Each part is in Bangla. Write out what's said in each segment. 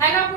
আসসালামু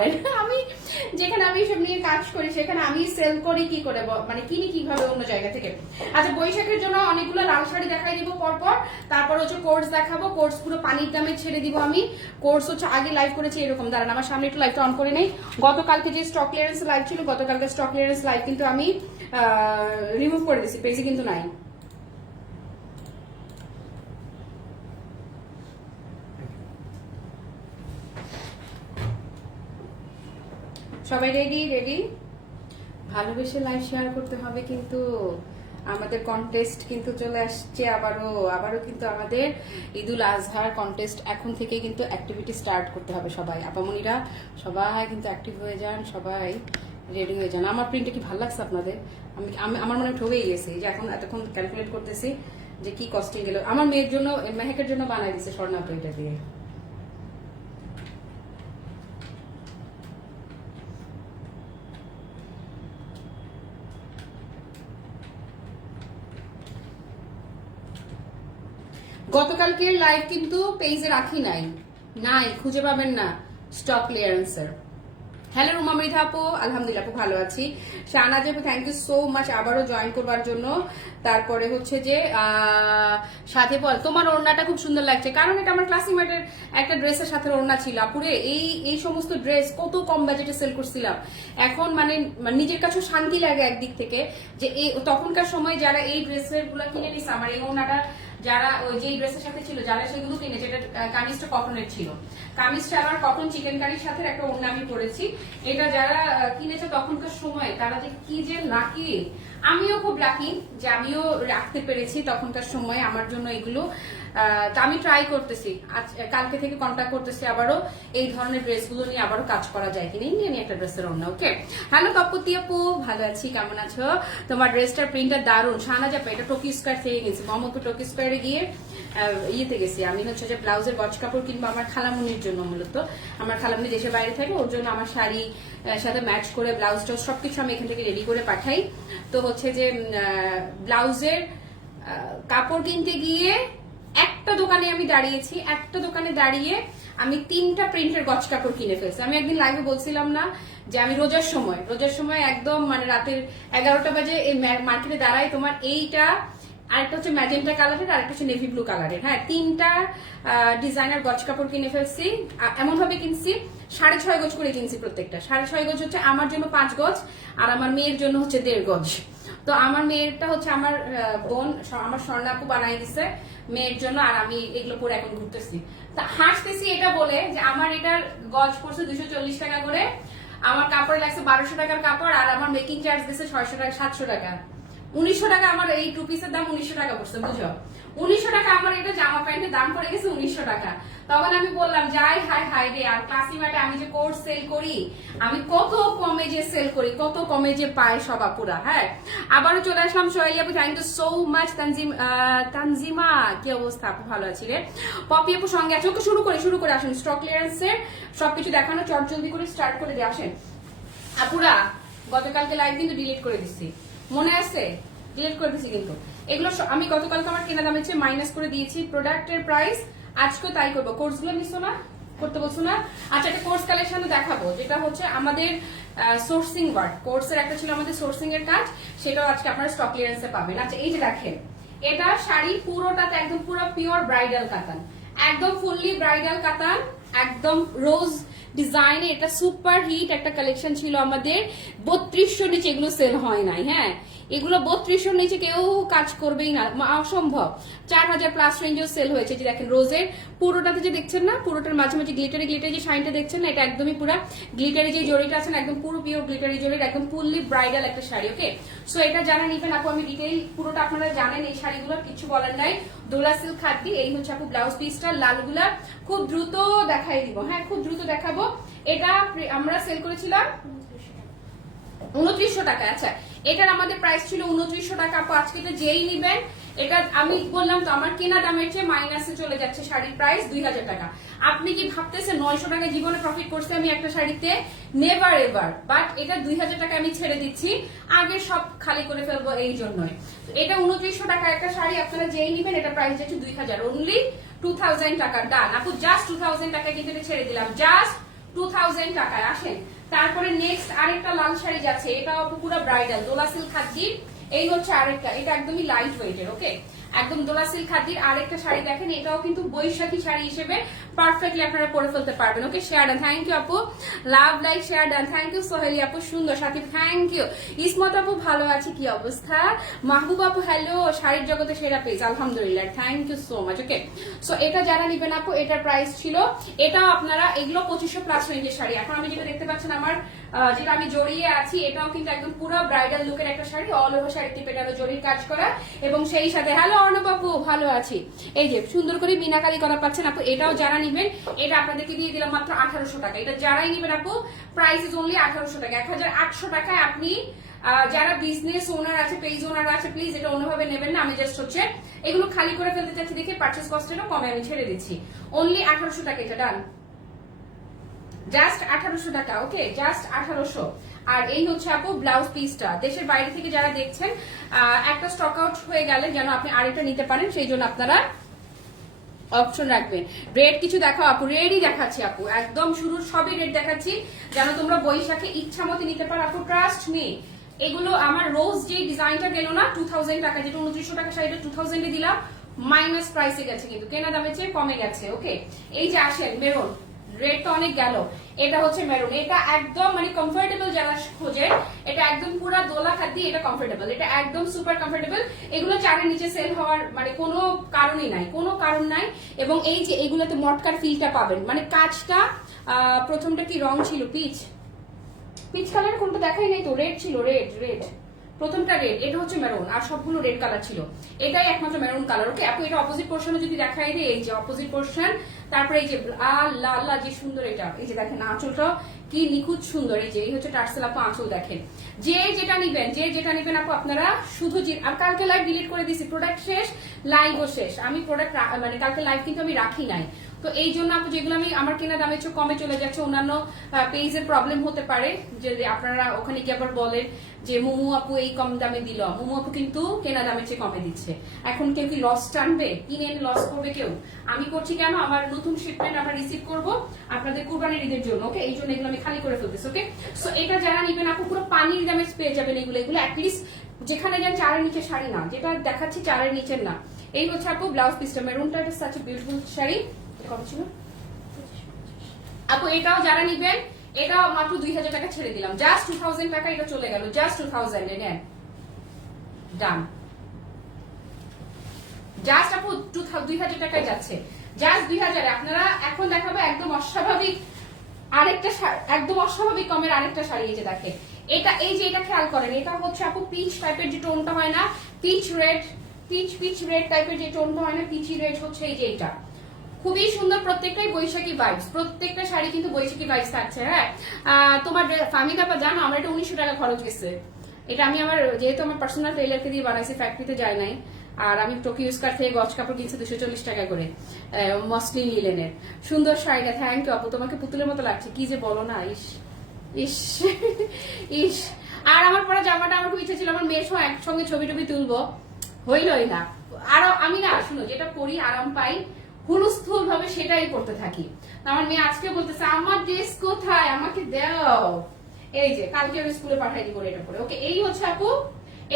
বলেন আমি যেখানে আমি সব নিয়ে কাজ করি, সেখানে আমি সেল করি কি করে মানে কিনি কীভাবে অন্য জায়গা থেকে। আচ্ছা বৈশাখের জন্য অনেকগুলো লাল শাড়ি দেখাই দিব পরপর। তারপর হচ্ছে কোর্স দেখাবো। কোর্স পুরো পানির দামে ছেড়ে দিব আমি। কোর্স হচ্ছে আগে লাইভ করেছি, এরকম। দাঁড়ান, আমার সামনে একটু লাইভটা অন করে নেই। গতকালকে যে স্টক ক্লিয়ারেন্স লাইভ ছিল, গতকালকে স্টক ক্লিয়ারেন্স লাইভ কিন্তু আমি রিমুভ করে দিছি পেজে কিন্তু নাই। সবাই রেডি রেডি ভালোবেসে লাইভ শেয়ার করতে হবে কিন্তু আমাদের কন্টেস্ট কিন্তু চলে আসছে আবারও আবারও কিন্তু আমাদের ঈদুল আজহার কন্টেস্ট এখন থেকে কিন্তু অ্যাক্টিভিটি স্টার্ট করতে হবে সবাই। আপামনিরা সবাই কিন্তু অ্যাক্টিভ হয়ে যান, সবাই রেডি হয়ে যান। আমার প্রিন্টটা কি ভালো লাগছে আপনাদের? আমি আমি, আমার মনে ঠকেই গেছি। যে এখন এতক্ষণ ক্যালকুলেট করতেছি যে কি কস্টিং গেল আমার মেয়ের জন্য, মেহেকের জন্য বানাই দিছে স্বর্ণাপ এটা দিয়ে। গতকালকের লাইভ কিন্তু পেজে রাখি নাই। নাই, খুঁজে পাবেন না। স্টক ক্লিয়ারেন্সের হ্যালো রুমা মৃধা আপু, আলহামদুলিল্লাহ আপু ভালো আছি। শাহনাজ আপু থ্যাংক ইউ সো মাচ আবারও জয়েন করবার জন্য। তারপরে হচ্ছে যে সাথে বল, তোমার ওড়নাটা খুব সুন্দর লাগছে। কারণ এটা আমার ক্লাসিমেটের একটা ড্রেসের সাথে ওড়না ছিল। আপুরে, এই এই সমস্ত ড্রেস কত কম বাজেটে সেল করছিলাম। এখন মানে মানে নিজের কাছেও শান্তি লাগে একদিক থেকে যে এই তখনকার সময় যারা এই ড্রেসেরগুলা কিনে নিস আমার এই ওড়নাটা যারা ওই যে ড্রেসের সাথে ছিল, যারা সেগুলো কিনেছে, এটা কামিজটা কটনের ছিল। কামিজটা আবার কটন চিকেন কারির সাথে একটা ওড়না আমি পরেছি। এটা যারা কিনেছে তখনকার সময়, তারা যে কি যে নাকি আমিও খুব লাকি যে আমিও রাখতে পেরেছি তখনকার সময় আমার জন্য এগুলো। তা আমি ট্রাই করতেছি। আজ, কালকে থেকে কন্ট্যাক্ট করতেছি আবারও। এই ধরনের ড্রেসগুলো নিয়ে আবারও কাজ করা যায় কিনা, ইন্ডিয়ানি একটা ড্রেসের অন্য ওকে হ্যালো তপতি আপু, ভালো আছি, কেমন আছো? তোমার ড্রেসটার প্রিন্টটা দারুণ। সানা যাবে এটা টোকি স্কোয়ার থেকে গেছি মোহাম্মদপুর টোকি স্কোয়ারে গিয়ে ইয়েতে গেছি আমি। হচ্ছে যে ব্লাউজের গজ কাপড় কিনবো আমার খালামুনির জন্য মূলত। আমার খালামুনি দেশে বাইরে থাকে, ওর জন্য আমার শাড়ি সাথে ম্যাচ করে ব্লাউজটা সবকিছু আমি এখান থেকে রেডি করে পাঠাই। তো হচ্ছে যে ব্লাউজের কাপড় কিনতে গিয়ে একটা দোকানে আমি দাঁড়িয়েছি, একটা দোকানে দাঁড়িয়ে আমি তিনটা প্রিন্টের গছ কাপড় কিনে ফেলছি। আমি একদিন লাইভে বলছিলাম না যে আমি রোজার সময় রোজার সময় একদম মানে রাতের এগারোটা বাজে এই মার্কেটে দাঁড়াই, তোমার এইটা, আরেকটা হচ্ছে ম্যাজেন্টা কালারের আরেকটা হচ্ছে নেভি ব্লু কালারের হ্যাঁ তিনটা ডিজাইনার গছ কাপড় কিনে ফেলছি। এমন ভাবে কিনছি, সাড়ে ছয় গজ করে কিনছি প্রত্যেকটা। সাড়ে ছয় গজ হচ্ছে আমার জন্য পাঁচ গজ, আর আমার মেয়ের জন্য হচ্ছে দেড় গজ। তো আমার মেয়েরটা হচ্ছে আমার বোন আমার স্বর্ণাপু বানাই দিছে মেয়ের জন্য আর আমি এগুলো পরে এখন ঘুরতেছি। তা হাসতেছি এটা বলে যে আমার এটার গজ পড়ছে দুশো চল্লিশ টাকা করে, আমার কাপড়ে লাগছে বারোশো টাকার কাপড় আর আমার মেকিং চার্জ দিচ্ছে ছয়শো টাকা, সাতশো টাকা। উনিশশো টাকা আমার এই টু পিসের দাম উনিশশো টাকা পড়ছে, বুঝো? উনিশশো টাকা আমার এটা প্যান্টের দাম পড়ে গেছে উনিশশো টাকা। তখন আমি বললাম, যাই, হাই হাই রে, আর ক্লাসিমাটে আমি যে কোর্স সেল করি, আমি কত কমে যে সেল করি, কত কমে যে পায় সব আপুরা হ্যাঁ? আবারও চলে আসলাম সোহেলি আপু thank you so much Tanjim Tanjima, কি অবস্থা আপু? ভালো আছি রে। পপি আপু সঙ্গে আছে, ওকে শুরু করে শুরু করে, আসেন স্টক ক্লিয়ারেন্সের সবকিছু দেখানো চট জলদি করে স্টার্ট করে দিয়ে আসেন। আপুরা, গতকালকে লাইভ কিন্তু ডিলিট করে দিচ্ছি মনে আছে? ডিলিট করে দিচ্ছি কিন্তু। এগুলো আমি গতকালকে আমার কেনা দামের চেয়ে মাইনাস করে দিয়েছি প্রোডাক্টের প্রাইস আজকে তাই করব। কোর্সগুলো নিছো না? করতে বলছো না? আচ্ছা একটা কোর্স কালেকশন দেখাবো। যেটা হচ্ছে আমাদের সোর্সিং ওয়ার্ক কোর্সের একটা ছিল আমাদের সোর্সিং এর কাজ। সেটাও আজকে আপনারা স্টক ক্লিয়ারেন্সে পাবেন। আচ্ছা এই যে দেখেন, এটা শাড়ি পুরোটাতে একদম পুরো পিওর ব্রাইডাল কাতান একদম ফুললি ব্রাইডাল কাতান একদম রোজ ডিজাইনে এটা সুপার হিট একটা কালেকশন ছিল আমাদের। বত্রিশশো নিচে এগুলো সেল হয় নাই হ্যাঁ? এগুলো বত্রিশশোর নিচে কেউ কাজ করবেই না। অসম্ভব। চার হাজার প্লাস রেঞ্জেও সেল হয়েছে, যে দেখেন রোজের পুরোটাতে যে দেখছেন না, পুরোটার মাঝে মাঝে গ্লিটারি গ্লিটারি যে শাইনটা দেখছেন না, এটা একদমই পুরো গ্লিটারি যে জরিটা আছে একদম পুরো পিওর গ্লিটারি জরির, একদম ফুললি ব্রাইডাল একটা শাড়ি ওকে সো এটা জানা নিবেন আপু, আমি ডিটেইল পুরোটা আপনারা জানেন এই শাড়িগুলো, কিছু বলার নাই। দোলা সিল্ক খাদ্যি এই হচ্ছে আপু ব্লাউজ পিসটা লালগুলা খুব দ্রুত দেখাই দিব। হ্যাঁ খুব দ্রুত দেখাবো। এটা আমরা সেল করেছিলাম উনত্রিশশো টাকা আচ্ছা এটার আমাদের প্রাইস ছিল উনত্রিশশো টাকা, আপু, আজকে এটা যেই নিবেন, এটা আমি বললাম তো, আমার কেনা দামের চেয়ে মাইনাসে চলে যাচ্ছে শাড়ির প্রাইস দুই হাজার টাকা। আপনি কি ভাবতেছেন নয়শো টাকা জীবনে প্রফিট করছে আমি একটা শাড়িতে? নেভার এভার বাট এটা দুই হাজার টাকা আমি ছেড়ে দিচ্ছি, আগে সব খালি করে ফেলব এই জন্যই। এটা উনত্রিশশো টাকা একটা শাড়ি, আপনারা যেই নিবেন, এটা প্রাইস যাচ্ছে দুই হাজার অনলি টু থাউজেন্ড টাকা ডান আপু জাস্ট টু থাউজেন্ড টাকা কিন্তু এটা ছেড়ে দিলাম জাস্ট টু থাউজেন্ড টাকায়, আসেন। তারপরে নেক্সট আরেকটা লাল শাড়ি যাচ্ছে এটা পুরো ব্রাইডাল দোলা সিল্ক খাচ্ছি এই হচ্ছে আরেকটা, এটা একদমই লাইট ওয়েটের ওকে একদম দোলা সিল্ক খাদ্যির আরেকটা শাড়ি দেখেন, এটাও কিন্তু বৈশাখী শাড়ি হিসেবে পারফেক্টলি আপনারা পরে ফেলতে পারবেন। Okay share done thank you আপু। Love like share done thank you Soheli আপু। সুন্দর সাথী থ্যাংক ইউ ইসমত আপু, ভালো আছে, কি অবস্থা? মাহবুব আপু হ্যালো শাড়ির জগতে সেরা পেজ আলহামদুলিল্লাহ। Thank you so much okay so এটা যারা নিবেন আপু, এটার প্রাইস ছিল, এটাও আপনারা, এগুলো পঁচিশশো প্লাস রেঞ্জের শাড়ি। এখন আমি যেটা দেখতে পাচ্ছেন, আমার যেটা আমি জড়িয়ে আছি, এটাও কিন্তু একদম পুরো ব্রাইডাল লুকের একটা শাড়ি অল ওভার শাড়ি টিপে জরির কাজ করা। এবং সেই সাথে হ্যালো অর্ণব ভালো আছি। এই যে, সুন্দর করে মিনাকারি করা পাচ্ছেন আপু, এটাও যারা নিবেন, এটা আপনাদেরকে দিয়ে দিলাম মাত্র আঠারোশো টাকা। এটা যারাই নিবেন আপু প্রাইস ইজ অনলি আঠারোশো টাকা। এক হাজার আটশো টাকায় আপনি যারা বিজনেস ওনার আছে পেজ ওনার আছে প্লিজ এটা অন্যভাবে নেবেন না। আমি জাস্ট হচ্ছে, এগুলো খালি করে ফেলতে চাচ্ছি দেখে পার্চেস কস্টেরও কমে আমি ছেড়ে দিচ্ছি। অনলি আঠারোশো টাকা এটা ডান জাস্ট আঠারোশো টাকা ওকে জাস্ট আঠারোশো। আর এই হচ্ছে আপু ব্লাউজ পিসটা দেশের বাইরে থেকে যারা দেখছেন একটা স্টক আউট হয়ে গেলে যেন আপনি আরেকটা নিতে পারেন, সেই জন্য আপনারা অপশন রাখবেন। রেড কিছু দেখাও আপু রেডই দেখাচ্ছি আপু, একদম শুরুর সবই রেড দেখাচ্ছি। যেন তোমরা বৈশাখে ইচ্ছা মতো নিতে পারো, আপু ট্রাস্ট মি এগুলো আমার রোজ যে ডিজাইনটা গেল না টু থাউজেন্ড টাকা, যেটা উনত্রিশশো টাকা শাড়িটা টু থাউজেন্ডে দিলাম মাইনাস প্রাইসে গেছে কিন্তু। কেনা দামের চেয়ে কমে গেছে ওকে এই যে আসেন, মেরুন। রেড তো অনেক গেল। এটা হচ্ছে মেরুন এটা একদম মানে কমফোর্টেবল যারা খোঁজে, এটা একদম পুরো দোলা খাদ্য এটা কমফোর্টেবল এটা একদম সুপার কমফোর্টেবল এগুলো চারের নিচে সেল হওয়ার মানে কোনো কারণই নাই, কোনো কারণ নাই। এবং এই যে এগুলোতে মটকার ফিলটা পাবেন। মানে কাজটা প্রথমটা কি রং ছিল? পিচ পিচ কালার কোনটা দেখাই নাই তো? রেড ছিল রেড রেড প্রথমটা রেড এটা হচ্ছে মেরুন আর সবগুলো রেড কালার ছিল। এটাই একমাত্র মেরুন কালার ওকে আপু, এটা অপোজিট পোর্শনে যদি দেখাই দিই, এই যে অপোজিট পোর্শন তারপরে এই যে আল্লাহ আল্লাহ যে সুন্দর এটা, এই যে দেখেন আঁচলটা, কি নিখুঁত সুন্দর, এই যে, এই হচ্ছে টার্সেল আপু আঁচল দেখেন। যে যেটা নিবেন, যে যেটা নিবেন আপু, আপনারা শুধু আর কালকে লাইভ ডিলিট করে দিছি প্রোডাক্ট শেষ লাইভও শেষ। আমি প্রোডাক্ট মানে কালকে লাইভ কিন্তু আমি রাখি নাই। তো এই জন্য আপু যেগুলো আমি, আমার কেনা দামের চেয়ে কমে চলে যাচ্ছে, অন্যান্য পেজের প্রবলেম হতে পারে যদি আপনারা ওখানে গিয়ে আবার বলেন যে, মোমো আপু এই কম দামে দিল। মোমো আপু কিন্তু কেনা দামের চেয়ে কমে দিচ্ছে। এখন কেউ কি লস টানবে? কিনে এনে লস করবে কেউ? আমি করছি কেন? আমার নতুন শিপমেন্ট আমরা রিসিভ করব আপনাদের কুরবানির ঈদের জন্য ওকে এই জন্য এগুলো আমি খালি করে ফেলতেছি ওকে সো এটা যারা নিবেন আপু, পুরো পানির দামে পেয়ে যাবেন এগুলো এগুলো অ্যাটলিস্ট যেখানে যান চারের নিচে শাড়ি না, যেটা দেখাচ্ছি চারের নিচের না। এই হচ্ছে আপু ব্লাউজ পিসটা মেরুনটা সাচ বিউটিফুল শাড়ি। আপু, এটাও যারা নিবেন, এটাও মাত্র দুই হাজার টাকা ছেড়ে দিলাম। জাস্ট টু থাউজেন্ড টাকা এটা চলে গেল। জাস্ট টু থাউজেন্ড নেন। ডান জাস্ট আপু টু দুই হাজার টাকায় যাচ্ছে। জাস্ট দুই হাজার। আপনারা এখন দেখাবো একদম অস্বাভাবিক আরেকটা একদম অস্বাভাবিক কমের আরেকটা শাড়ি যে দেখে এটা এই যে এটা খেয়াল করেন, এটা হচ্ছে আপু পিচ টাইপের যে টোনটা হয় না peach red peach peach red টাইপের যে টোনটা হয় না পিচি রেড হচ্ছে এই যে এটা। খুবই সুন্দর প্রত্যেকটাই বৈশাখী ভাইবস প্রত্যেকটা শাড়ি কিন্তু বৈশাখী ভাইবস থাকছে হ্যাঁ? তোমার ফামিদা বা জানো, আমার এটা উনিশশো টাকা খরচ গেছে। এটা আমি আমার, যেহেতু আমার পার্সোনাল টেইলারকে দিয়ে বানাইছি ফ্যাক্টরিতে যায় নাই, আর আমি টোকিও স্কার থেকে গজ কাপড় কিনছি দুশো চল্লিশ টাকা করে মসলিন লিলেনের সুন্দর শাড়িটা থ্যাংক ইউ আপু, তোমাকে পুতুলের মতো লাগছে, কি যে বলো না, ইস ইস ইস। আর আমার পরে জামাটা আমার খুব ইচ্ছে ছিল, আমার মেয়ের সঙ্গে একসঙ্গে ছবি টবি তুলবো, হইলই না। আর, আমি না, শুনো, যেটা পরি, আরাম পাই হুলস্থুল ভাবে সেটাই করতে থাকি। আমার মেয়ে আজকে বলতেছে, আমার ড্রেস কোথায়? আমাকে দাও। এই যে, কালকে আমি স্কুলে পাঠাই দিব এটা করে। ওকে, এই হচ্ছে আপু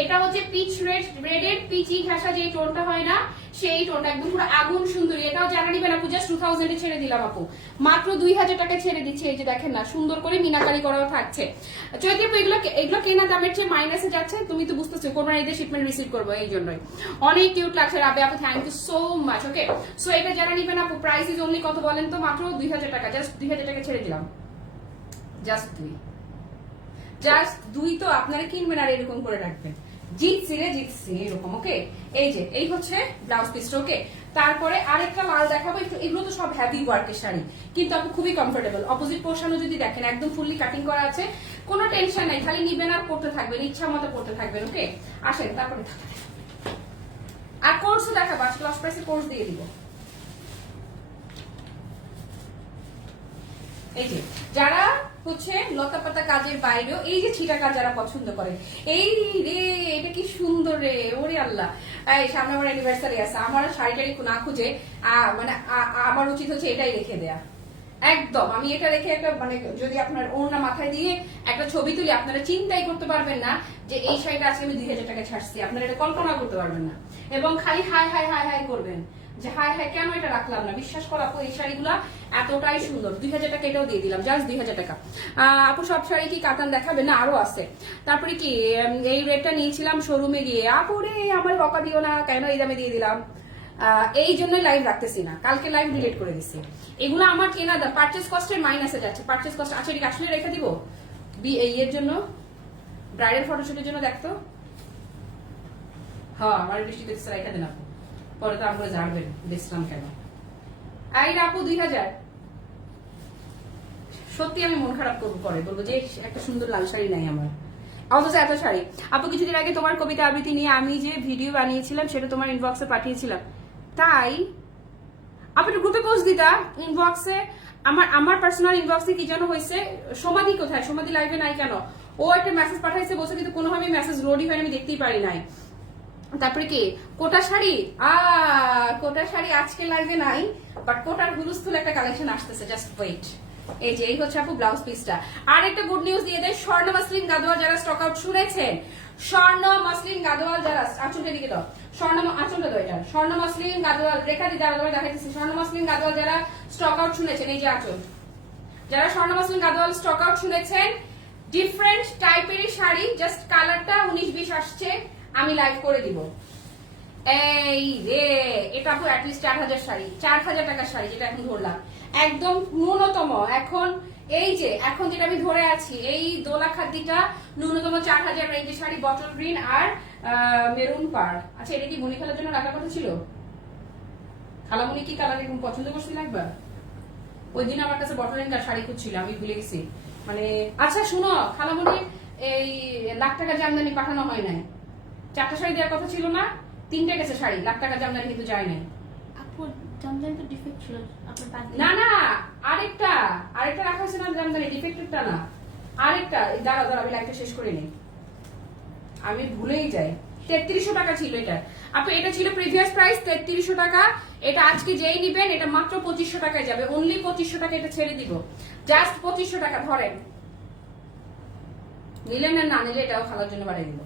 এটা হচ্ছে পিচ রেড রেডের পিচি ঘাসা যে টোনটা হয় না সেই টোনটা একদম পুরো আগুন সুন্দরী। এটাও জানা নিবে না পূজা টু থাউজেন্ডে ছেড়ে দিলাম আপু। মাত্র দুই হাজার টাকায় ছেড়ে দিচ্ছে এই যে দেখেন না সুন্দর করে মিনাকারি করাও থাকছে। আপু, এগুলো এগুলো কেনা দামের চেয়ে মাইনাসে যাচ্ছে তুমি তো বুঝতেছো কোন ঈদের শিপমেন্ট রিসিভ করব এই জন্যই। অনেক কিউট লাগছে রাবে আপু thank you so much okay so এটা যারা নিবেন আপু প্রাইস ইজ অনলি কত বলেন তো মাত্র দুই হাজার টাকা জাস্ট দুই হাজার টাকা ছেড়ে দিলাম। জাস্ট দুই। জাস্ট দুই তো আপনারা কিনবেন আর এরকম করে রাখবেন। জিতছি রে জিতছি এরকম, ওকে? এই যে, এই হচ্ছে ব্লাউজ পিসটা ওকে? তারপরে আরেকটা লাল দেখাবো, একটু, এগুলো তো সব হ্যাভি ওয়ার্কের শাড়ি, কিন্তু আপনি খুবই কমফোর্টেবল অপোজিট পোর্শনও যদি দেখেন, একদম ফুললি কাটিং করা আছে, কোনো টেনশন নাই, খালি নিবেন আর পড়তে থাকবেন, ইচ্ছা মতো পড়তে থাকবেন, ওকে? আসেন, তারপরে আর কোর্সও দেখাবো, আজকে লস প্রাইসে কোর্স দিয়ে দিব। এই যে, যারা হচ্ছে লতা পাতা কাজের বাইরেও এই যে ছিটা কাজ যারা পছন্দ করে। এই রে, এটা কি সুন্দর রে, ওরে আল্লাহ। সামনে আমার অ্যানিভার্সারি আছে, আমার শাড়ি টাড়ি না খুঁজে মানে আমার উচিত হচ্ছে এটাই রেখে দেয়া। একদম, আমি এটা রেখে একটা মানে যদি আপনার ওড়না মাথায় দিয়ে একটা ছবি তুলি, আপনারা চিন্তাই করতে পারবেন না যে এই শাড়িটা আজকে আমি দুই হাজার টাকা ছাড়ছি, আপনারা এটা কল্পনা করতে পারবেন না। এবং খালি হাই হাই হাই হাই করবেন। যে হাই হাই কেন এটা রাখলাম না? বিশ্বাস করা আপু, এই শাড়িগুলা এতটাই সুন্দর। দুই হাজার টাকা এটাও দিয়ে দিলাম, জাস্ট দুই হাজার টাকা। আপু, সব শাড়ি কি কাতান দেখাবে? না, আরও আছে। তারপরে কি এই রেটটা নিয়েছিলাম শোরুমে গিয়ে। আপু রে, আমার বকা দিও না, কেন এই দামে দিয়ে দিলাম? এই জন্যই লাইভ রাখতেছি না। কালকে লাইভ ডিলিট করে দিছি। এগুলো আমার কেনা দাম পার্চেস কস্টের মাইনাসে যাচ্ছে। পার্চেস কস্ট আচ্ছা এদিকে আসলে রেখে দিব? বি- এই এর জন্য? ব্রাইডাল ফটোশুটের জন্য দেখতো হ্যাঁ আমার বৃষ্টি পেতে রেখে দেন আপু। পরে তো আমরা জানবেন বেচলাম কেন। আই আপু দুই হাজার। সত্যি আমি মন খারাপ করব পরে, বলব যে একটা সুন্দর লাল শাড়ি নাই আমার। অথচ এত শাড়ি। আপু কিছুদিন আগে তোমার কবিতা আবৃত্তি নিয়ে আমি যে ভিডিও বানিয়েছিলাম, সেটা তোমার ইনবক্সে পাঠিয়েছিলাম। তাই আপনি গ্রুপে পোস্ট দিতা ইনবক্সে আমার আমার পার্সোনাল ইনবক্সে কি যেন হয়েছে সমাধি কোথায়? সমাধি লাইভে নাই কেন? ও একটা মেসেজ পাঠাইছে, বলছে কিন্তু কোনোভাবেই মেসেজ লোডই হয়নি, আমি দেখতেই পারি নাই। তারপরে কি? কোটা শাড়ি? আ কোটা শাড়ি আজকে লাইভে নাই বাট কোটার হুলুস্থুল একটা কালেকশন আসতেছে জাস্ট ওয়েট এই যে, এই হচ্ছে আপু ব্লাউজ পিসটা আর একটা গুড নিউজ দিয়ে দেয় স্বর্ণ, মাসলিন, গাদোয়াল যারা স্টক আউট শুনেছেন, স্বর্ণ, মাসলিন, গাদোয়াল যারা, আঁচলটা দিকে দাও। স্বর্ণ, আঁচলটা দাও এটা। স্বর্ণ, মাসলিন, গাদোয়াল, রেখা দি দাঁড়া দেখাইতেছি। স্বর্ণ, মাসলিন, গাদোয়াল যারা স্টক আউট শুনেছেন, এই যে আঁচল। যারা স্বর্ণ, মাসলিন, গাদোয়াল স্টক আউট শুনেছেন ডিফারেন্ট টাইপের শাড়ি জাস্ট কালারটা উনিশ, বিশ আসছে। আমি লাইভ করে দিব। এই রে, এটা তো অ্যাটলিস্ট চার হাজার শাড়ি। চার হাজার টাকার শাড়ি যেটা এখন ধরলাম। একদম ন্যূনতম। এখন এই যে, এখন যেটা আমি ধরে আছি, এই দোলা খাদ্যিটা ন্যূনতম চার হাজার রেঞ্জের শাড়ি বটল গ্রিন আর মেরুন পার আচ্ছা এটা কি মনি খেলার জন্য রাখার কথা ছিল? খালামুনি কি কালার এরকম পছন্দ করছিল একবার? ওই দিন আমার কাছে বটল গ্রিন শাড়ি খুঁজছিল আমি ভুলে গেছি। মানে আচ্ছা শুনো, খালামুনি, এই লাখ টাকা জামদানি পাঠানো হয় নাই। চারটা শাড়ি দেওয়ার কথা ছিল না তিনটে গেছে শাড়ি লাখ টাকা জামদানি কিন্তু যায় নাই। জামদানি তো ডিফেক্ট ছিল না না আরেকটা আরেকটা রাখা হয়েছে না জামদানি ডিফেক্টেডটা না। আরেকটা দাঁড়া দাঁড়া আমি লাইফটা শেষ করে নিই। আমি ভুলেই যাই। তেত্রিশশো টাকা ছিল এটা। আপু এটা ছিল প্রিভিয়াস প্রাইস তেত্রিশশো টাকা। এটা আজকে যেই নিবেন এটা মাত্র পঁচিশশো টাকায় যাবে। অনলি পঁচিশশো টাকা এটা ছেড়ে দিব। জাস্ট পঁচিশশো টাকা ধরেন। নিলেন না না নিলে এটাও খাওয়ার জন্য বাড়িয়ে দিব।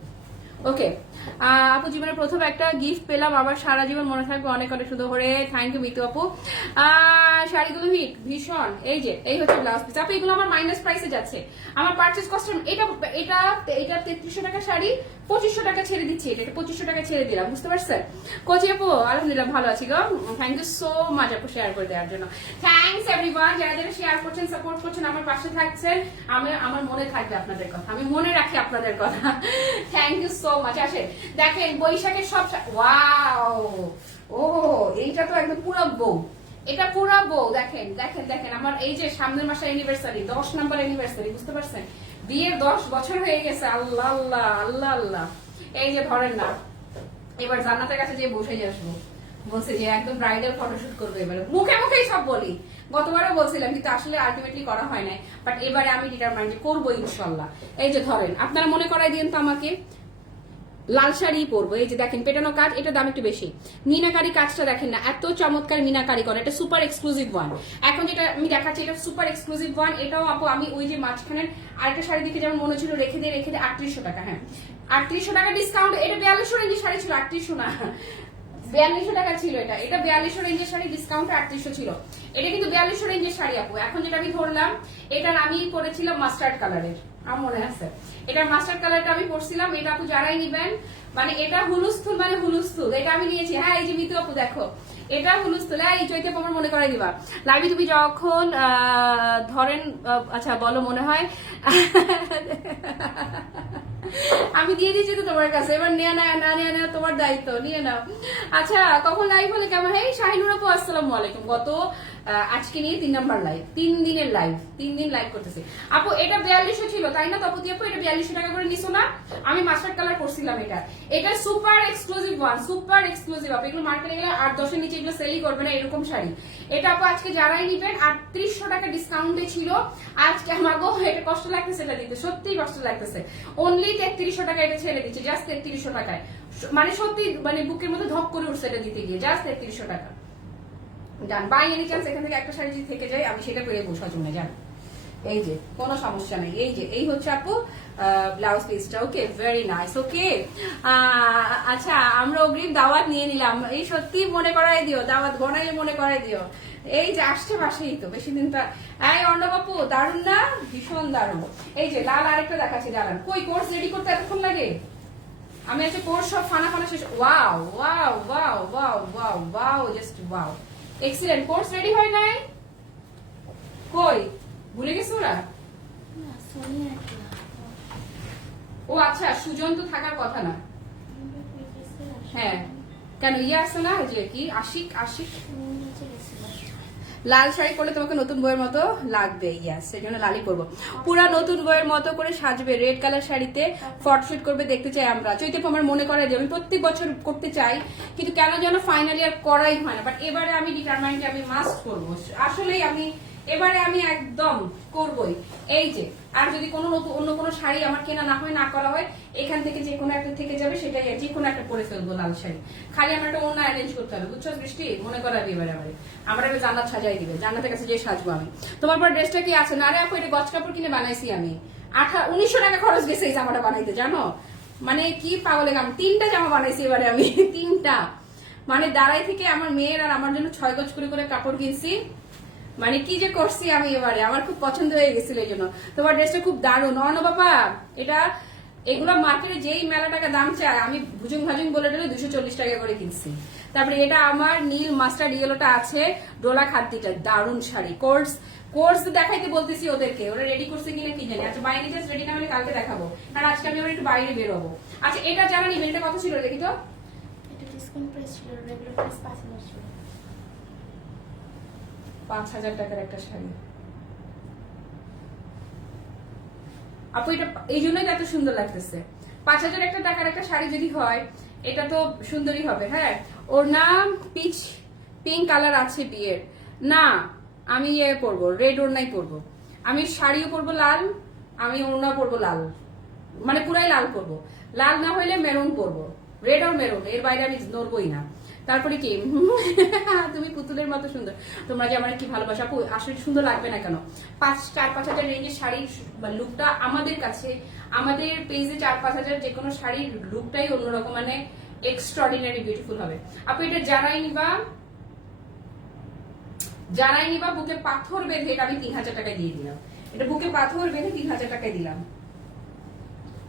ওকে আপু জীবনে প্রথম একটা গিফট পেলাম। আবার সারা জীবন মনে থাকবে অনেক অনেক সুন্দর করে থ্যাংক ইউ মিতু আপু। শাড়িগুলো হিট ভীষণ। এই যে, এই হচ্ছে ব্লাউজ পিস আপু, এগুলো আমার মাইনাস প্রাইসে যাচ্ছে। আমার পার্চেস কস্ট এটা এটা এটা তেত্রিশশো টাকা শাড়ি, পঁচিশশো টাকা ছেড়ে দিচ্ছি এটা। পঁচিশশো টাকা ছেড়ে দিলাম, বুঝতে পারছেন? কোচি আপু, আলহামদুলিল্লাহ ভালো আছি গো। থ্যাংক ইউ সো মাচ আপু শেয়ার করে দেওয়ার জন্য। থ্যাংকস এভরিওয়ান যারা যারা শেয়ার করছেন সাপোর্ট করছেন, আমার পাশে থাকছেন, আমি, আমার মনে থাকবে আপনাদের কথা। আমি মনে রাখি আপনাদের কথা। থ্যাংক ইউ সো মাচ আসেন দেখেন, বৈশাখের সব ওয়াও ও, এইটা তো একদম পুরো বউ। এটা পুরো বউ, দেখেন দেখেন দেখেন, আমার এই যে সামনের মাসে অ্যানিভার্সারি দশ নাম্বার অ্যানিভার্সারি বুঝতে পারছেন? বিয়ের দশ বছর হয়ে গেছে, আল্লাহ আল্লাহ আল্লাহ আল্লাহ। এই যে ধরেন না, এবার জান্নাতের কাছে যে বসে আসব। বলছে যে একদম ব্রাইডাল ফটোশুট করবে এবারে। মুখে মুখেই সব বলি। গতবারও বলছিলাম, কিন্তু আসলে আলটিমেটলি করা হয় নাই। বাট এবারে আমি ডিটারমাইন্ড করব ইনশাল্লাহ। এই যে ধরেন, আপনারা মনে করাই দিন তো আমাকে লাল শাড়ি পরবো। এই যে দেখেন, পেটানো কাজ এটা দাম একটু বেশি। মিনাকারি কাজটা দেখেন না, এত চমৎকার মিনাকারি করা, এটা সুপার এক্সক্লুসিভ ওয়ান এখন যেটা আমি দেখাচ্ছি, এটা সুপার এক্সক্লুসিভ ওয়ান এটাও আপু, আমি ওই যে মাঝখানের আরেকটা শাড়ি দেখে যেমন মনে ছিল রেখে দিয়ে রেখে দিয়ে, আটত্রিশশো টাকা হ্যাঁ। আটত্রিশশো টাকা ডিসকাউন্ট এটা বিয়াল্লিশশো রেঞ্জের শাড়ি ছিল, আটত্রিশশো না। বিয়াল্লিশশো টাকা ছিল এটা। এটা বিয়াল্লিশশো রেঞ্জের শাড়ি ডিসকাউন্ট আটত্রিশশো ছিল। এটা কিন্তু বিয়াল্লিশশো রেঞ্জের শাড়ি আপু। এখন যেটা আমি ধরলাম, এটার আমি পরেছিলাম মাস্টার্ড কালারের এটার মাস্টার্ড কালারটা আমি এটা আপু নিবেন মানে এটা হুলুস্থুল মানে হুলুস্থুল, এটা আমি নিয়েছি। হ্যাঁ এই যে আপু, দেখো, এটা হুলুস্থুল। হ্যাঁ এই চৈতে মনে করে দিবা। লাইভে তুমি যখন ধরেন আচ্ছা বলো মনে হয়, আমি দিয়ে দিচ্ছি তো তোমার কাছে। এবার নিয়ে না না নিয়ে না তোমার দায়িত্ব, নিয়ে নাও। আচ্ছা কখন লাইভ হলে? কেমন? হ্যাঁ শাহিনুর আপু, আসসালামু আলাইকুম। গত আজকে নিয়ে তিন নাম্বার লাইভ তিন দিনের লাইভ তিন দিন লাইভ করতেছি। আপু, এটা বিয়াল্লিশশো ছিল, তাই না তপতি আপু? এটা বিয়াল্লিশশো টাকা করে নিছো না? আমি মাস্টার কালার করছিলাম এটা। এটা super exclusive one super exclusive আপু। এগুলো মার্কেটে গেলে আট দশের নিচে এগুলো সেলই করবে না, এরকম শাড়ি। এটা আপু, আজকে যারাই নিবেন, আটত্রিশশো টাকা ডিসকাউন্টে ছিল। আজকে আমাকে এটা কষ্ট লাগতেছে এটা দিতে, সত্যিই কষ্ট লাগতেছে। অনলি তেত্রিশশো টাকা এটা ছেড়ে দিচ্ছে জাস্ট তেত্রিশশো টাকায়। মানে সত্যি মানে বুকের মধ্যে ধপ করে উঠছে এটা দিতে গিয়ে জাস্ট তেত্রিশশো টাকা। ডান বাই এনি চান্স এখান থেকে একটা শাড়ি যদি থেকে যায়, আমি সেটা পেরে বসা জন্য জান এই যে, কোনো সমস্যা নেই। এই যে, এই হচ্ছে আপু ব্লাউজ পিসটা ওকে ভেরি নাইস ওকে আচ্ছা আমরা অগ্রিম দাওয়াত নিয়ে নিলাম। এই সত্যি মনে করাই দিও, দাওয়াত গনাইলে মনে করাই দিও। এই যে, আসছে পাশেই তো, বেশি দিন তা এই অর্ণবাপু দারুণ না? ভীষণ দারুণ। এই যে, লাল আরেকটা দেখাচ্ছি, দাঁড়ান। কই কোর্স রেডি করতে এতক্ষণ লাগে? আমি আজকে কোর্স সব ফানা ফানা শেষ wow wow wow wow wow wow just wow excellent course ready হয় নাই? কই? ভুলে গেছো না ও আচ্ছা সুজন তো থাকার কথা না। হ্যাঁ। কেন ইয়ে আছে না? যে কি? আশিক আশিক? লাল শাড়ি পরলে তোমাকে নতুন বইয়ের মতো লাগবে ইয়াস সেই জন্য লালই পরবো। পুরা নতুন বইয়ের মতো করে সাজবে রেড কালার শাড়িতে ফটোশুট করবে, দেখতে চাই আমরা। চৈতে আমার মনে করে যে আমি প্রত্যেক বছর করতে চাই, কিন্তু কেন যেন ফাইনালি আর করাই হয় না। বাট এবারে আমি ডিটারমাইন্ড আমি মাস্ট করব। আসলেই আমি, এবারে আমি একদম করবই। এই যে আর যদি কোনো নতুন অন্য কোনো শাড়ি আমার কেনা না হয়, না করা হয়, এখান থেকে যে কোনো একটা থেকে যাবে, সেটাই যে কোনো একটা পরে ফেলব লাল শাড়ি। খালি আমার একটা অন্য অ্যারেঞ্জ করতে হবে, বুঝছ বৃষ্টি? মনে করাবি এবারে আমার আমার এবার জান্নাত সাজাই দিবে। জান্নাতের কাছে যে সাজবো আমি। তোমার পর ড্রেসটা কি আছে? না রে আপু, এটা গছ কাপড় কিনে বানাইছি আমি। আঠা উনিশশো টাকা খরচ গেছে এই জামাটা বানাইতে, জানো? মানে কি পাগলে গাম তিনটা জামা বানাইছি এবারে আমি। তিনটা। মানে দাঁড়াই থেকে আমার মেয়ের আর আমার জন্য ছয় গজ করে করে কাপড় কিনছি। মানে কি যে করছি আমি এবারে? আমার খুব পছন্দ হয়ে গেছিল এই জন্য। তোমার ড্রেসটা খুব দারুণ। অন বাবা, এটা এগুলো মার্কেটে যেই মেলা টাকা দাম চায়, আমি ভুজুং ভাজুং বলে টলে দুশো চল্লিশ টাকা করে কিনছি। তারপরে এটা আমার নীল মাস্টার ইয়েলোটা আছে, ডোলা খাদ্যিটা দারুণ শাড়ি। কোর্স কোর্স দেখাইতে বলতেছি ওদেরকে। ওরা রেডি করছে কিনা কি জানি। আচ্ছা বাইরে জাস্ট রেডি না হলে কালকে দেখাবো। কারণ আজকে আমি আবার একটু বাইরে বেরোবো। আচ্ছা এটা যারা নিবেন এটা কত ছিল দেখি তো? এটা ডিসকাউন্ট প্রাইস ছিল রেগুলার প্রাইস পাঁচ হাজার ছিল। পাঁচ হাজার টাকার একটা শাড়ি। আপু, এটা এই জন্যই এত সুন্দর লাগতেছে। পাঁচ হাজার একটা টাকার একটা শাড়ি যদি হয়, এটা তো সুন্দরই হবে হ্যাঁ? ওর নাম পিচ, পিঙ্ক কালার আছে বিয়ের। না, আমি ইয়ে পরবো, রেড ওড়নাই পরবো। আমি শাড়িও পরবো লাল, আমি ওড়না পরবো লাল। মানে পুরাই লাল পরবো। লাল না হইলে মেরুন পরবো। রেড আর মেরুন, এর বাইরে আমি নড়বই না। তারপরে কি? তুমি পুতুলের মতো সুন্দর। তোমরা যে আমার কি ভালোবাসা, আপু, আসলে সুন্দর লাগবে না কেন? পাঁচ, চার, পাঁচ হাজার রেঞ্জের শাড়ির লুকটা আমাদের কাছে, আমাদের পেজে চার, পাঁচ হাজার যে কোনো শাড়ির লুকটাই অন্যরকম মানে এক্সট্রাঅর্ডিনারি বিউটিফুল হবে। আপু, এটা যারাই নিবা যারাই নিবা, বুকে পাথর বেঁধে এটা আমি তিন হাজার টাকায় দিয়ে দিলাম। এটা বুকে পাথর বেঁধে তিন হাজার টাকায় দিলাম।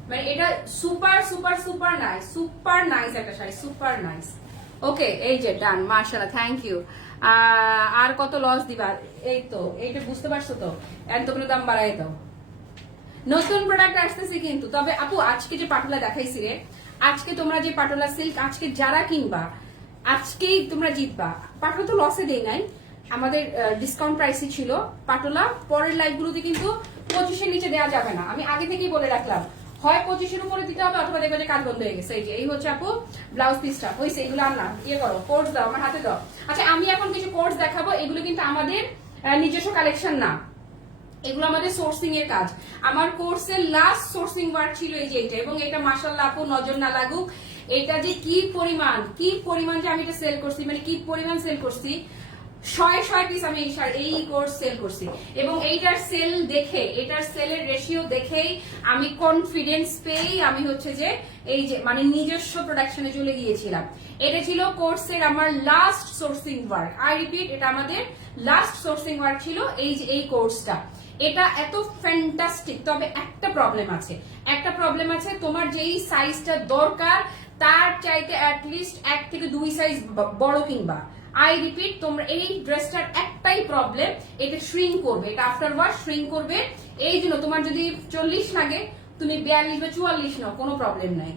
মানে এটা super super super nice super nice একটা শাড়ি সুপার নাইস ওকে এই যে ডান মার্শাল্লাহ থ্যাংক ইউ আর কত লস দিবা? এই তো, এইটা বুঝতে পারছ তো? এত করে দাম বাড়াই দাও। নতুন প্রোডাক্ট আসতেছে কিন্তু। তবে আপু, আজকে যে পাটোলা দেখাইছি রে, আজকে তোমরা যে পাটোলা সিল্ক আজকে যারা কিনবা, আজকেই তোমরা জিতবা। পাটোলা তো লসে দেই নাই। আমাদের ডিসকাউন্ট প্রাইসই ছিল পাটোলা। পরের লাইভগুলোতে কিন্তু পঁচিশের নিচে দেওয়া যাবে না। আমি আগে থেকেই বলে রাখলাম হয় পঁচিশের উপরে দিতে হবে, অথবা দেখবে যে কাজ বন্ধ হয়ে গেছে। এই যে, এই হচ্ছে আপু ব্লাউজ পিসটা হয়েছে এগুলো আর ইয়ে করো কোর্স দাও, আমার হাতে দাও। আচ্ছা আমি এখন কিছু কোর্স দেখাবো। এগুলো কিন্তু আমাদের নিজস্ব কালেকশন না। এগুলো আমাদের সোর্সিং এর কাজ। আমার কোর্সের লাস্ট সোর্সিং ওয়ার্ক ছিল এই যে এটা। এবং এটা মাসাল্লাহ আপু, নজর না লাগুক। এটা যে কি পরিমাণ কি পরিমাণ যে আমি এটা সেল করছি মানে কি পরিমাণ সেল করছি ছয় ছয় পিস আমি এই কোর্স সেল করছি। এবং এইটার সেল দেখে, এটার সেলের রেশিও দেখেই আমি কনফিডেন্স পেয়েই আমি হচ্ছে যে এই যে মানে নিজস্ব প্রোডাকশনে চলে গিয়েছিলাম। এটা ছিল কোর্সের আমার last sourcing work I repeat এটা আমাদের লাস্ট সোর্সিং ওয়ার্ক ছিল এই যে, এই কোর্সটা এটা এত ফ্যান্টাস্টিক তবে একটা প্রবলেম আছে। একটা প্রবলেম আছে, তোমার যেই সাইজটা দরকার, তার চাইতে অ্যাটলিস্ট এক থেকে দুই সাইজ বড় কিনবা আই রিপিট তোমরা এই ড্রেসটার একটাই প্রবলেম এটা শ্রিং করবে। এটা আফটার ওয়াশ শ্রিং করবে। এই জন্য তোমার যদি চল্লিশ লাগে, তুমি বিয়াল্লিশ বা চুয়াল্লিশ নাও, কোনো প্রবলেম নাই।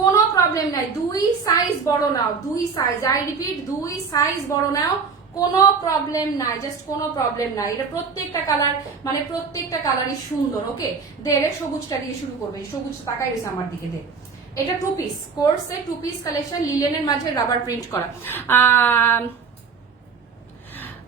কোনো প্রবলেম নাই। দুই সাইজ বড় নাও, দুই সাইজ আই রিপিট দুই সাইজ বড় নাও, কোনো প্রবলেম নাই জাস্ট কোনো প্রবলেম নাই। এটা প্রত্যেকটা কালার মানে প্রত্যেকটা কালারই সুন্দর ওকে দে সবুজটা দিয়ে শুরু করবে। সবুজ তাকাই রয়েছে আমার দিকে, দে। এটা টু পিস কোর্সে টু পিস কালেকশন লিলেনের মাঝে রাবার প্রিন্ট করা।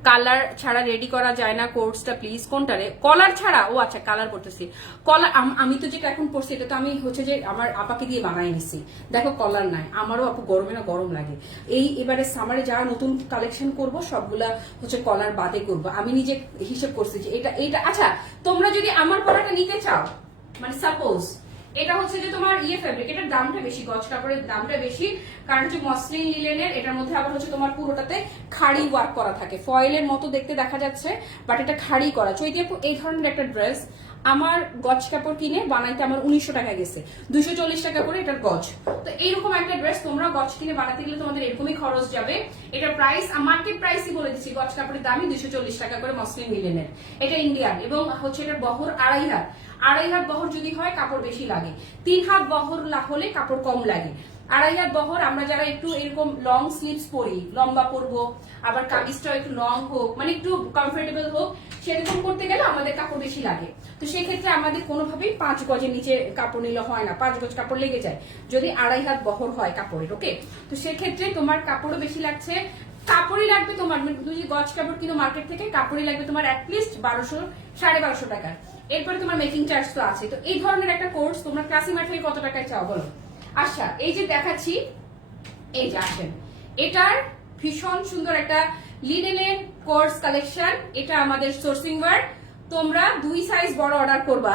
কালার ছাড়া রেডি করা যায় না কোর্সটা প্লিজ কোনটা রে? কলার ছাড়া? ও আচ্ছা কালার করতেছি কলার আমি তো যেটা এখন পড়ছি, এটা তো আমি হচ্ছে যে আমার আপাকে দিয়ে বানাই নিছি। দেখো কলার নাই। আমারও আপু গরমে না গরম লাগে। এই এবারে সামারে যারা নতুন কালেকশন করব, সবগুলা হচ্ছে কলার বাদে করব। আমি নিজে হিসেব করছি যে এটা এটা আচ্ছা তোমরা যদি আমার পড়াটা নিতে চাও মানে সাপোজ এটা হচ্ছে যে তোমার ইয়ে ফেব্রিক এটার দামটা বেশি, গজ কাপড়ের দামটা বেশি। কারণ হচ্ছে মসলিন লিলেনের এটার মধ্যে আবার হচ্ছে তোমার পুরোটাতে খাড়ি ওয়ার্ক করা থাকে। ফয়েলের মতো দেখতে দেখা যাচ্ছে বাট এটা খাড়ি করা। চৈতি এই ধরনের একটা ড্রেস আমার গজ কাপড় কিনে বানাইতে আমার উনিশশো টাকা গেছে। দুইশো চল্লিশ টাকা করে এটার গজ। তো এইরকম একটা ড্রেস তোমরা গজ কিনে বানাতে গেলে তোমাদের এরকমই খরচ যাবে। এটার প্রাইস মার্কেট প্রাইসই বলে দিচ্ছি, গজ কাপড়ের দামই দুইশো চল্লিশ টাকা করে মসলিন মিলেনের এটা ইন্ডিয়ান এবং হচ্ছে এটার বহর আড়াই হাত। আড়াই হাত বহর যদি হয়, কাপড় বেশি লাগে। তিন হাত বহর হলে কাপড় কম লাগে। আড়াই হাত বহর আমরা যারা একটু এরকম লং স্লিভস পরি, লম্বা পরবো, আবার কামিজটাও একটু লং হোক মানে একটু কমফোর্টেবল হোক, সেরকম করতে গেলে আমাদের কাপড় বেশি লাগে। তো সেই ক্ষেত্রে আমাদের কোনোভাবেই পাঁচ গজের নিচে কাপড় নিলে হয় না, পাঁচ গজ কাপড় লেগে যায়। যদি আড়াই হাত বহর হয় কাপড়ের ওকে তো সেক্ষেত্রে তোমার কাপড়ও বেশি লাগছে, কাপড়ই লাগবে তোমার মানে তুমি গজ কাপড় কিনো মার্কেট থেকে কাপড়ই লাগবে তোমার অ্যাটলিস্ট বারোশো, সাড়ে বারোশো টাকার। এরপরে তোমার মেকিং চার্জ তো আছে। তো এই ধরনের একটা কোর্স তোমরা ক্লাসি মাঠে কত টাকায় চাও বলো? আচ্ছা এই যে দেখাচ্ছি, এই যে আসেন। এটার ভীষণ সুন্দর একটা লিনেনের কোর্স কালেকশন এটা আমাদের সোর্সিং ওয়ার্ড তোমরা দুই সাইজ বড় অর্ডার করবা।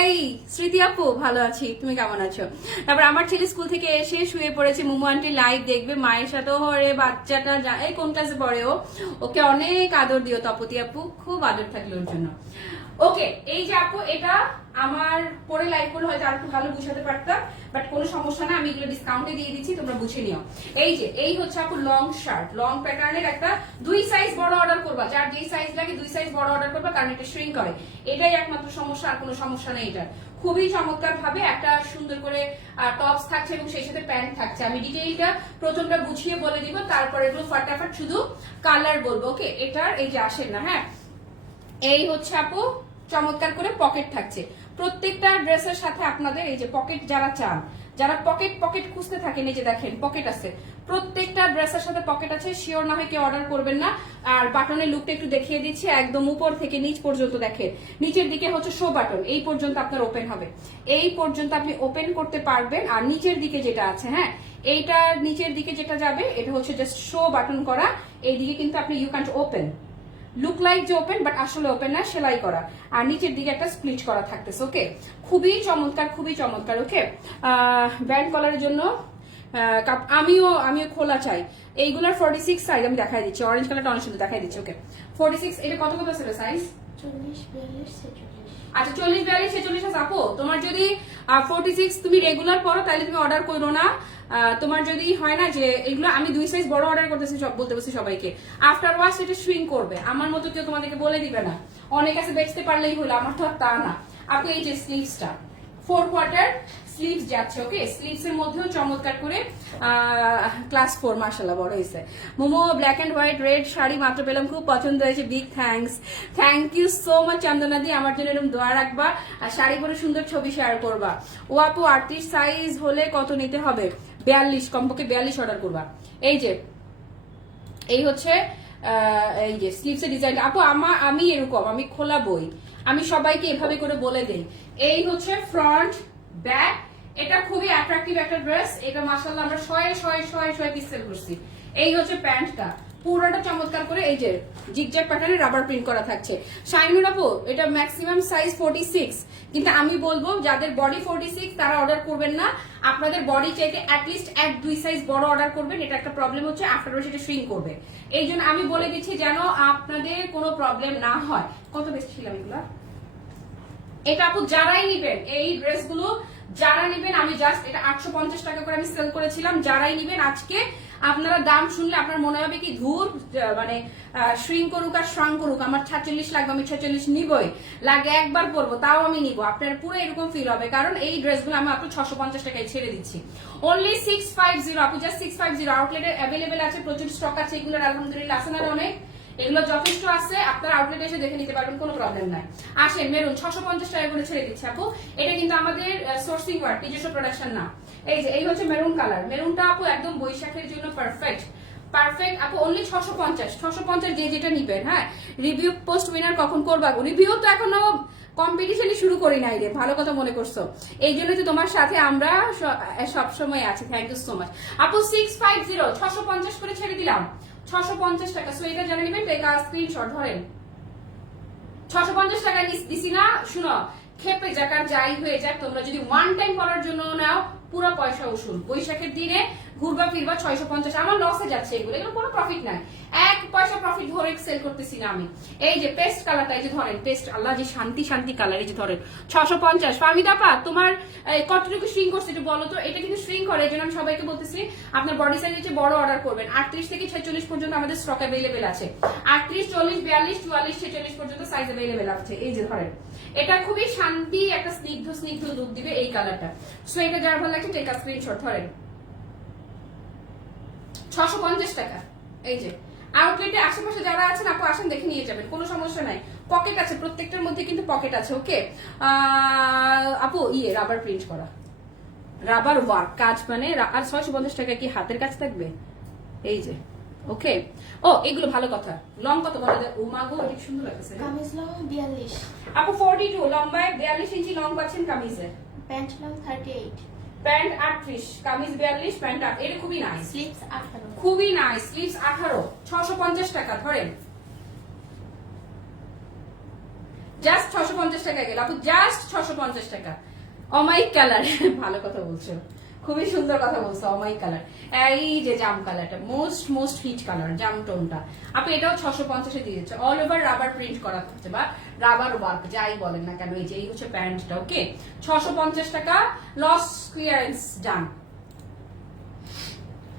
এই, স্মৃতি আপু, ভালো আছি, তুমি কেমন আছো? তারপর আমার ছেলে স্কুল থেকে এসে শুয়ে পড়েছে, মুমু আন্টি লাইভ দেখবে, মায়ের সাথেও হরে বাচ্চাটা এই কোন ক্লাসে ও? ওকে অনেক আদর দিও তপতি আপু, খুব আদর থাকল ওর জন্য। ওকে এই যে আপু, এটা আমার পরে লাইভ করলে হয়তো আর একটু ভালো বুঝাতে পারতাম বাট কোনো সমস্যা না, আমি এগুলো ডিসকাউন্টে দিয়ে দিচ্ছি, তোমরা বুঝে নিও। এই যে, এই হচ্ছে আপু লং শার্ট লং প্যাটার্নের একটা দুই সাইজ বড় অর্ডার করবা, যার যেই সাইজ লাগে দুই সাইজ বড় অর্ডার করবা, কারণ এটা শ্রিঙ্ক করে এটাই একমাত্র সমস্যা, আর কোনো সমস্যা নেই এটার। খুবই চমৎকার ভাবে একটা সুন্দর করে টপস থাকছে এবং সেই সাথে প্যান্ট থাকছে। আমি ডিটেইলটা প্রথমটা বুঝিয়ে বলে দিব, তারপরে এগুলো ফাটাফাট শুধু কালার বলব ওকে এটার, এই যে আসেন না হ্যাঁ? এই হচ্ছে আপু, চমৎকার করে পকেট থাকছে। প্রত্যেকটা ড্রেসের সাথে আপনাদের এই যে পকেট যারা চান, যারা পকেট পকেট খুঁজতে থাকেন, এই যে দেখেন পকেট আছে। প্রত্যেকটা ড্রেসের সাথে পকেট আছে শিওর না হয় কেউ অর্ডার করবেন না। আর বাটনের লুকটা একটু দেখিয়ে দিচ্ছি, একদম উপর থেকে নিচ পর্যন্ত দেখেন। নিচের দিকে হচ্ছে শো বাটন এই পর্যন্ত আপনার ওপেন হবে। এই পর্যন্ত আপনি ওপেন করতে পারবেন, আর নিচের দিকে যেটা আছে হ্যাঁ এইটা নিচের দিকে যেটা যাবে, এটা হচ্ছে জাস্ট শো বাটন করা। এই দিকে কিন্তু আপনি you can't open look like যে ওপেন বাট আসলে ওপেন না, সেলাই করা। আর নিচের দিকে একটা স্প্লিট করা থাকতেছে ওকে খুবই চমৎকার খুবই চমৎকার ওকে ব্যান্ড কলারের জন্য আমিও আমিও খোলা চাই। এইগুলার ফর্টি সিক্স সাইজ আমি দেখাই দিচ্ছি অরেঞ্জ কালারটা অনেক সুন্দর দেখাই দিচ্ছি ওকে ফর্টি সিক্স এটা কত কত ছিল সাইজ চল্লিশ, বিয়াল্লিশ আচ্ছা চল্লিশ বিয়াল্লিশ, ছেচল্লিশ আছে। আপু, তোমার যদি ফোর্টি সিক্স তুমি রেগুলার করো তাহলে তুমি অর্ডার করো না। তোমার যদি হয় না যে, এগুলো আমি দুই সাইজ বড় অর্ডার করতেছি, সব, বলতে বলছি সবাইকে। আফটার ওয়াশ এটা সুইং করবে। আমার মতো কেউ তোমাদেরকে বলে দিবে না। অনেক কাছে বেচতে পারলেই হলো। আমার তো আর তা না। আপু, এই যে স্লিভসটা ফোর কোয়ার্টার স্লিভস যাচ্ছে ওকে স্লিভস এর মধ্যেও চমৎকার করে ক্লাস ফোর মার্শাল্লাহ বড় হয়েছে। Momo black and white red sari মাত্র পেলাম, খুব পছন্দ হয়েছে big thanks thank you so much চন্দনাদি, আমার জন্য এরকম দোয়া রাখবা, আর শাড়ি পরে সুন্দর ছবি শেয়ার করবা। ও আপু আটত্রিশ সাইজ হলে কত নিতে হবে? বিয়াল্লিশ, কমপক্ষে বিয়াল্লিশ অর্ডার করবা। এই যে, এই হচ্ছে এই যে স্লিভসের ডিজাইন আপু, আমা, আমি এরকম, আমি খোলা বই। আমি সবাইকে এভাবে করে বলে দেই। এই হচ্ছে ফ্রন্ট ব্যাক এটা খুবই অ্যাট্রাকটিভ একটা ড্রেস এটা মাসাল্লাহ আমরা শয়ে শয়ে শয়ে শয়ে পিস করছি। এই হচ্ছে প্যান্টটা। পুরোটা চমৎকার করে এই যে জিগজ্যাগ প্যাটার্নে রাবার প্রিন্ট করা থাকছে। শাইনুর আপু, এটা ম্যাক্সিমাম সাইজ ফোর্টি সিক্স কিন্তু আমি বলব, যাদের বডি ফোর্টি সিক্স তারা অর্ডার করবেন না। আপনাদের বডি চাইতে অ্যাটলিস্ট এক, দুই সাইজ বড় অর্ডার করবেন। এটা একটা প্রবলেম হচ্ছে আফটার সেটা শ্রিঙ্ক করবে। এই জন্য আমি বলে দিচ্ছি যেন আপনাদের কোনো প্রবলেম না হয়। কত বেশি ছিলাম এগুলা? এটা আপু যারাই নিবেন, এই ড্রেসগুলো যারা নিবেন, আমি জাস্ট এটা আটশো পঞ্চাশ টাকা করে আমি সেল করেছিলাম, যারাই নিবেন আজকে, আপনারা দাম শুনলে আপনার মনে হবে কি ধূর মানে শ্রিং করুক আর শ্রাং করুক, আমার ছাচল্লিশ লাগবে, আমি ছেচল্লিশ নিবই, লাগে একবার পরবো, তাও আমি নিব, আপনার পুরো এরকম ফিল হবে, কারণ এই ড্রেসগুলো আমি মাত্র ছশো পঞ্চাশ টাকায় ছেড়ে দিচ্ছি। অনলি সিক্স ফাইভ জিরো আপু জাস্ট সিক্স ফাইভ জিরো আউটলেটে অ্যাভেলেবেল আছে, প্রচুর স্টক আছে, এগুলোর আলহামদুলিল্লাহ, আছে না অনেক? এগুলো যথেষ্ট আছে, আপনার আউটলেটে এসে দেখে নিতে পারবেন, কোনো প্রবলেম নাই। আসেন মেরুন ছশো পঞ্চাশ টাকা করে ছেড়ে দিচ্ছে আপু। এটা কিন্তু আমাদের সোর্সিং ওয়ার্ক নিজস্ব প্রোডাকশন না। এই যে, এই হচ্ছে মেরুন কালার মেরুনটা আপু একদম বৈশাখের জন্য পারফেক্ট পারফেক্ট আপু অনলি ছশো পঞ্চাশ। ছশো পঞ্চাশ যে যেটা নিবেন হ্যাঁ? রিভিউ পোস্ট উইনার কখন করবা রিভিউ তো এখনও কম্পিটিশনই শুরু করি নাই রে, ভালো কথা মনে করছ। এই জন্য তো তোমার সাথে আমরা সব সময় আছি। থ্যাংক ইউ সো মাচ আপু সিক্স ফাইভ জিরো ছশো পঞ্চাশ করে ছেড়ে দিলাম। ছশো পঞ্চাশ টাকা। সো এটা জেনে নেবেন এটা স্ক্রিনশট ধরেন। ছশো পঞ্চাশ টাকা দিছি না? শুনো, খেপে যাক আর যাই হয়ে যাক, তোমরা যদি ওয়ান টাইম করার জন্য নাও, পুরো পয়সা উসুল। বৈশাখের দিনে ঘুরবা, ফিরবা, ছয়শো পঞ্চাশ। আমার লসে যাচ্ছে এগুলো এগুলো কোনো প্রফিট নাই। এক পয়সা প্রফিট ধরে সেল করতেছি না আমি। এই যে পেস্ট কালারটা এই যে ধরেন পেস্ট আল্লাহ যে শান্তি শান্তি কালার এই যে ধরেন ছশো পঞ্চাশ। ফার্মিদা পা তোমার কতটুকু শ্রিং করছে একটু বলো তো? এটা কিন্তু শ্রিং করে এই জন্য আমি সবাইকে বলতেছি, আপনার বডি সাইজ হচ্ছে বড় অর্ডার করবেন। আটত্রিশ থেকে ছেচল্লিশ পর্যন্ত আমাদের স্টক অ্যাভেলেবেল আছে। আটত্রিশ, চল্লিশ, বিয়াল্লিশ, চুয়াল্লিশ, ছেচল্লিশ পর্যন্ত সাইজ অ্যাভেলেবেল আছে। এই যে ধরেন, এটা খুবই শান্তি, একটা স্নিগ্ধ স্নিগ্ধ লুক দিবে এই কালারটা সো এটা যার ভালো লাগছে টেকা স্ক্রিনশট ধরেন। ছশো পঞ্চাশ টাকা। এই যে আউটলেটে আশেপাশে যারা আছেন আপু আসেন দেখে নিয়ে যাবেন কোনো সমস্যা নাই। পকেট আছে প্রত্যেকটার মধ্যে কিন্তু পকেট আছে ওকে আপু ইয়ে রাবার প্রিন্ট করা। রাবার ওয়ার্ক কাজ মানে আর ছয়শো পঞ্চাশ টাকা কি হাতের কাজ থাকবে? এই যে ওকে ও এগুলো ভালো কথা। লং কত বলা যায়। ও মাগো অনেক সুন্দর লাগছে কামিজ লং বিয়াল্লিশ। আপু ফোরটি টু লম্বায় বিয়াল্লিশ ইঞ্চি লং পাচ্ছেন কামিজে pant long thirty eight pant আটত্রিশ কামিজ বিয়াল্লিশ প্যান্ট আট এটা খুবই নাই স্লিপস আঠারো। খুবই নাইস স্লিপস আঠারো ছশো পঞ্চাশ টাকা ধরেন। জাস্ট ছশো পঞ্চাশ টাকা গেল। আপু জাস্ট ছশো পঞ্চাশ টাকা। অমাইক কালার ভালো কথা বলছো। খুবই সুন্দর কথা বলছো অমাইক কালার এই যে জাম কালারটা মোস্ট মোস্ট হিট কালার জাম টোনটা। আপু, এটাও ছশো পঞ্চাশে দিয়ে দিচ্ছে অল ওভার রাবার প্রিন্ট করা থাকছে বা রাবার ওয়ার্ক যাই বলেন না কেন, এই যে, এই হচ্ছে প্যান্টটা ওকে ছশো পঞ্চাশ টাকা লস ক্লিয়ারেন্স ডান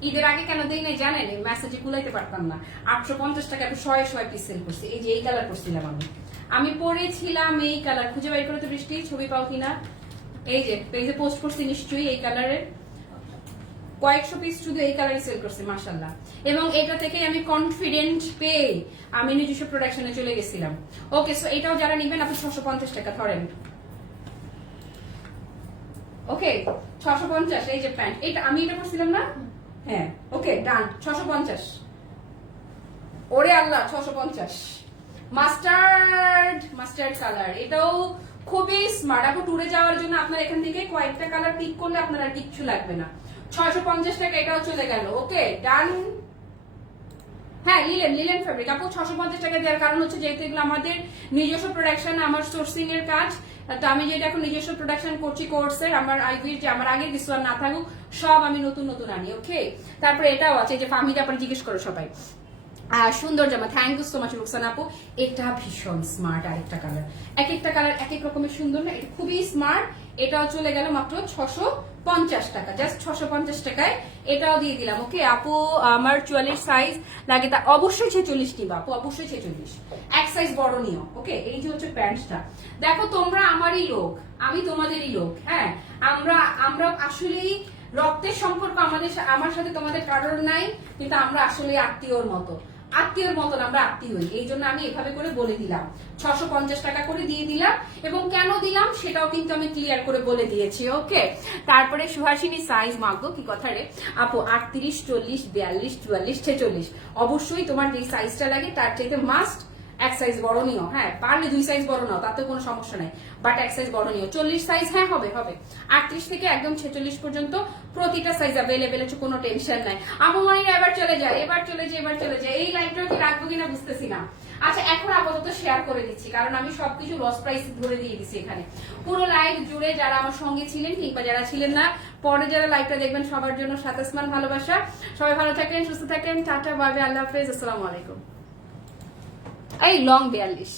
ঈদের আগে কেন দেই নাই জানেন? এই মেসেজে কুলাইতে পারতাম না। আটশো পঞ্চাশ টাকা একটু শয়ে শয়ে পিস সেল করছি। এই যে, এই কালার করছিলাম আমি। আমি পরেছিলাম এই কালার খুঁজে বাই করে তো বৃষ্টি, ছবি পাও কিনা? এই যে পেজে পোস্ট করছি নিশ্চয়ই এই কালারের কয়েকশো পিস শুধু এই সেল মাসাল্লাহ এবং এটা থেকে আমি কনফিডেন্ট পেয়ে আমি নিজস্ব প্রোডাকশনে চলে গেছিলাম। ওকে সো এটাও যারা আপনি ছশো পঞ্চাশ টাকা ধরেন। ওকে ছশো পঞ্চাশ, এই যে প্যান্ট এটা আমি এটা করছিলাম না? হ্যাঁ ওকে ডান ছশো পঞ্চাশ। ওরে আল্লাহ, ছশো পঞ্চাশ। মাস্টার্ড মাস্টার্ড কালার এটাও খুবই স্মার্ট আপু ট্যুরে যাওয়ার জন্য আপনার এখান থেকে কয়েকটা কালার পিক করলে আপনার আর কিচ্ছু লাগবে না। ছয়শো পঞ্চাশ টাকা এটাও চলে গেল। ওকে ডান হ্যাঁ লিলেন লিলেন ফেব্রিক আপু ছশো পঞ্চাশ টাকা দেওয়ার কারণ হচ্ছে যেহেতু এগুলো আমাদের নিজস্ব প্রোডাকশন আমার সোর্সিং এর কাজ, তো আমি যেটা এখন নিজস্ব প্রোডাকশন করছি কোর্সের আমার আইবির যে, আমার আগে কিছু না থাকুক, সব আমি নতুন নতুন আনি ওকে তারপরে এটাও আছে যে ফার্মিটা আপনার জিজ্ঞেস করো সবাই। সুন্দর জামা। Thank you so much Ruksan আপু। এটা ভীষণ স্মার্ট আরেকটা কালার এক একটা কালার এক এক রকমের সুন্দর না, এটা খুবই স্মার্ট এটাও চলে গেল মাত্র ছশো পঞ্চাশ টাকা। জাস্ট ছশো পঞ্চাশ টাকায় এটাও দিয়ে দিলাম ওকে আপু, আমার চুয়াল্লিশ সাইজ লাগে তা অবশ্যই ছেচল্লিশ নিবা আপু, অবশ্যই ছেচল্লিশ। এক সাইজ বড় নিও ওকে এই যে হচ্ছে প্যান্টটা। দেখো, তোমরা আমারই লোক, আমি তোমাদেরই লোক হ্যাঁ? আমরা আমরা আসলেই রক্তের সম্পর্ক আমাদের আমার সাথে তোমাদের কারোর নাই, কিন্তু আমরা আসলে আত্মীয়র মতো। আত্মীয়র মতন আমরা আত্মীয় হই। এই জন্য আমি এভাবে করে বলে দিলাম। ছশো পঞ্চাশ টাকা করে দিয়ে দিলাম এবং কেন দিলাম সেটাও কিন্তু আমি ক্লিয়ার করে বলে দিয়েছি ওকে তারপরে সুহাসিনী সাইজ মাগো কি কথা রে? আপু, আটত্রিশ, চল্লিশ, বিয়াল্লিশ, চুয়াল্লিশ, ছেচল্লিশ। অবশ্যই তোমার যে সাইজটা লাগে তার চাইতে মাস্ট এক সাইজ বড় নিও হ্যাঁ? পারলে দুই সাইজ বড় নাও, তাতে কোনো সমস্যা নাই। বাট এক সাইজ বড় নিও। চল্লিশ সাইজ হ্যাঁ হবে হবে। আটত্রিশ থেকে একদম ছেচল্লিশ পর্যন্ত প্রতিটা সাইজ অ্যাভেলেবেল আছে, কোনো টেনশন নাই। আমার এবার চলে যায়, এবার চলে যায়, এবার চলে যায়। এই লাইনটা কি রাখব কিনা বুঝতেছি না। আচ্ছা এখন আপাতত শেয়ার করে দিচ্ছি, কারণ আমি সবকিছু লস প্রাইস ধরে দিয়ে দিচ্ছি এখানে। পুরো লাইভ জুড়ে যারা আমার সঙ্গে ছিলেন কিংবা যারা ছিলেন না, পরে যারা লাইভটা দেখবেন, সবার জন্য সাতাসমান ভালোবাসা। সবাই ভালো থাকেন, সুস্থ থাকেন। টাটা বাবে আল্লাহ হাফেজ। আসসালামু আলাইকুম। এই লং বিয়াল্লিশ